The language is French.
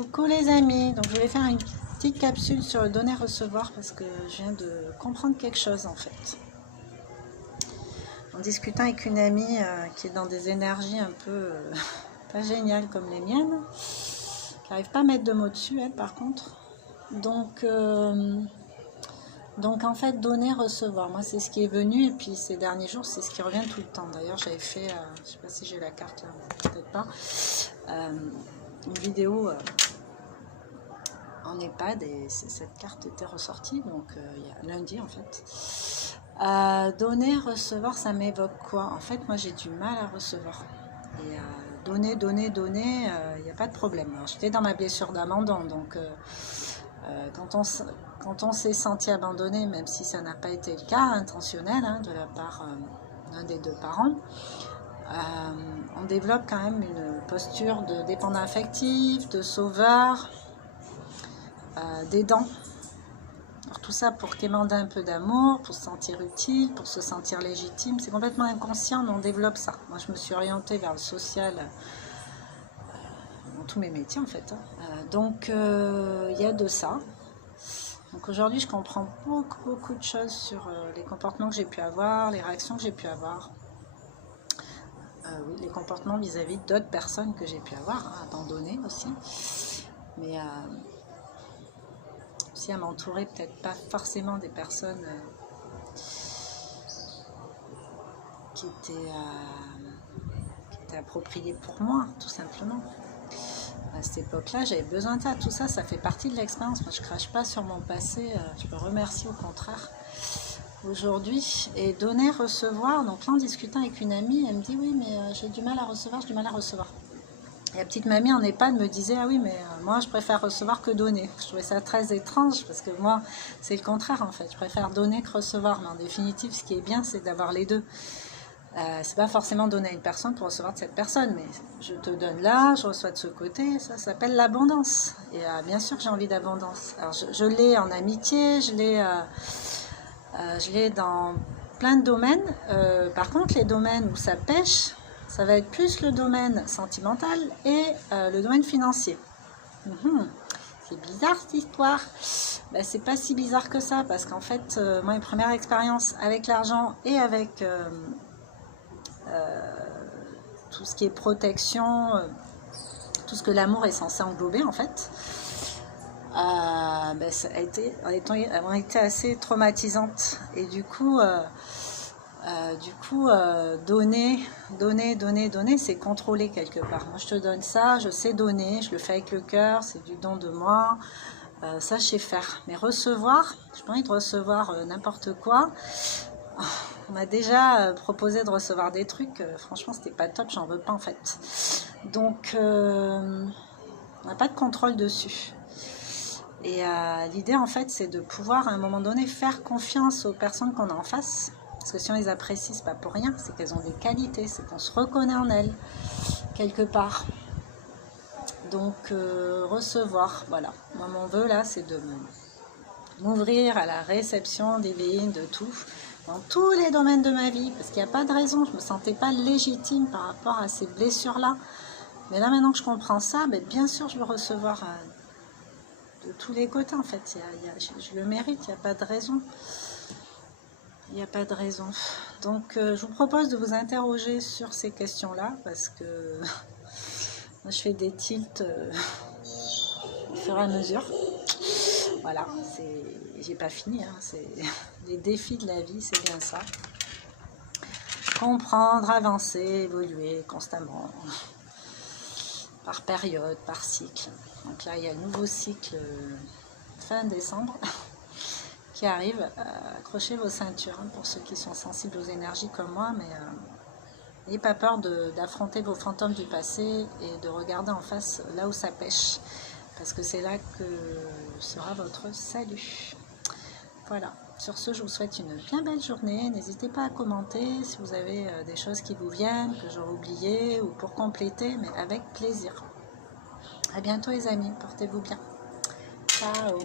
Coucou les amis, donc je voulais faire une petite capsule sur le donner-recevoir parce que je viens de comprendre quelque chose en fait. En discutant avec une amie qui est dans des énergies un peu pas géniales comme les miennes, qui n'arrive pas à mettre de mots dessus elle par contre. Donc en fait donner-recevoir, moi c'est ce qui est venu et puis ces derniers jours c'est ce qui revient tout le temps. D'ailleurs j'avais fait, je sais pas si j'ai la carte là, peut-être pas, une vidéo en EHPAD et cette carte était ressortie donc il y a lundi en fait. Donner, recevoir, ça m'évoque quoi? En fait moi j'ai du mal à recevoir et donner, il n'y a pas de problème. J'étais dans ma blessure d'abandon donc quand on s'est senti abandonné, même si ça n'a pas été le cas intentionnel de la part d'un des deux parents, on développe quand même une posture de dépendant affectif, de sauveur, d'aidant. Alors tout ça pour quémander un peu d'amour, pour se sentir utile, pour se sentir légitime. C'est complètement inconscient, mais on développe ça. Moi, je me suis orientée vers le social dans tous mes métiers, en fait. Donc, il y a de ça. Donc aujourd'hui, je comprends beaucoup de choses sur les comportements que j'ai pu avoir, les réactions que j'ai pu avoir. Oui, les comportements vis-à-vis d'autres personnes que j'ai pu avoir, abandonnées aussi. Mais aussi à m'entourer peut-être pas forcément des personnes qui étaient appropriées pour moi, tout simplement. À cette époque-là, j'avais besoin de ça. Tout ça, ça fait partie de l'expérience. Moi, je crache pas sur mon passé. Je me remercie au contraire aujourd'hui. Et donner, recevoir. Donc là, en discutant avec une amie, elle me dit oui, mais j'ai du mal à recevoir, j'ai du mal à recevoir. Et la petite mamie en EHPAD me disait ah oui, mais moi, je préfère recevoir que donner. Je trouvais ça très étrange parce que moi, c'est le contraire en fait. Je préfère donner que recevoir. Mais en définitive, ce qui est bien, c'est d'avoir les deux. C'est pas forcément donner à une personne pour recevoir de cette personne, mais je te donne là, je reçois de ce côté, ça s'appelle l'abondance. Et bien sûr que j'ai envie d'abondance. Alors je l'ai en amitié, je l'ai dans plein de domaines. Par contre, les domaines où ça pêche, ça va être plus le domaine sentimental et le domaine financier. C'est bizarre cette histoire. Ben, c'est pas si bizarre que ça, parce qu'en fait, moi, une première expérience avec l'argent et avec tout ce qui est protection, tout ce que l'amour est censé englober en fait, ben, ça a été assez traumatisante et du coup donner, c'est contrôler quelque part. Moi je te donne ça, je sais donner, je le fais avec le cœur, c'est du don de moi, ça je sais faire. Mais recevoir, j'ai pas envie de recevoir n'importe quoi. On m'a déjà proposé de recevoir des trucs, franchement c'était pas top, j'en veux pas en fait. Donc on n'a pas de contrôle dessus. Et l'idée en fait c'est de pouvoir à un moment donné faire confiance aux personnes qu'on a en face. Parce que si on les apprécie, c'est pas pour rien, c'est qu'elles ont des qualités, c'est qu'on se reconnaît en elles, quelque part. Donc recevoir, voilà. Moi mon vœu là c'est de m'ouvrir à la réception divine de tout, dans tous les domaines de ma vie, parce qu'il n'y a pas de raison, je ne me sentais pas légitime par rapport à ces blessures-là. Mais là, maintenant que je comprends ça, ben, bien sûr, je veux recevoir de tous les côtés, en fait. Je le mérite, il n'y a pas de raison. Il n'y a pas de raison. Donc, je vous propose de vous interroger sur ces questions-là, parce que moi, je fais des tilts au fur et à mesure. Voilà, j'ai pas fini, c'est les défis de la vie, c'est bien ça. Comprendre, avancer, évoluer constamment, par période, par cycle. Donc là, il y a le nouveau cycle fin décembre qui arrive. Accrochez vos ceintures pour ceux qui sont sensibles aux énergies comme moi, mais n'ayez pas peur d'affronter vos fantômes du passé et de regarder en face là où ça pêche. Parce que c'est là que sera votre salut. Voilà, sur ce, je vous souhaite une bien belle journée. N'hésitez pas à commenter si vous avez des choses qui vous viennent, que j'aurais oubliées, ou pour compléter, mais avec plaisir. À bientôt les amis, portez-vous bien. Ciao.